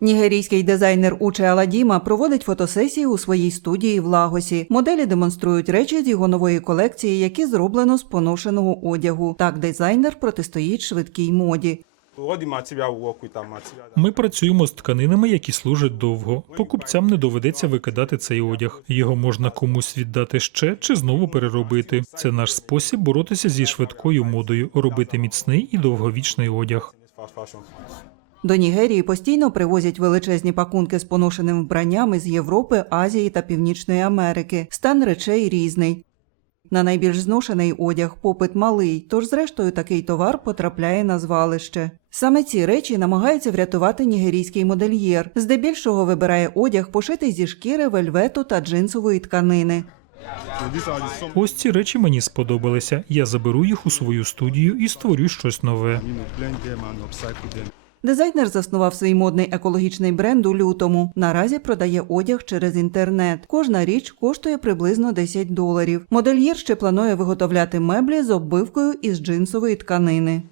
Нігерійський дизайнер Уче Аладіма проводить фотосесії у своїй студії в Лагосі. Моделі демонструють речі з його нової колекції, які зроблено з поношеного одягу. Так дизайнер протистоїть швидкій моді. Ми працюємо з тканинами, які служать довго. Покупцям не доведеться викидати цей одяг. Його можна комусь віддати ще чи знову переробити. Це наш спосіб боротися зі швидкою модою, робити міцний і довговічний одяг. До Нігерії постійно привозять величезні пакунки з поношеним вбранням із Європи, Азії та Північної Америки. Стан речей різний. На найбільш зношений одяг попит малий, тож зрештою такий товар потрапляє на звалище. Саме ці речі намагається врятувати нігерійський модельєр. Здебільшого вибирає одяг, пошитий зі шкіри, вельвету та джинсової тканини. Ось ці речі мені сподобалися. Я заберу їх у свою студію і створю щось нове. Дизайнер заснував свій модний екологічний бренд у лютому. Наразі продає одяг через інтернет. Кожна річ коштує приблизно 10 доларів. Модельєр ще планує виготовляти меблі з оббивкою із джинсової тканини.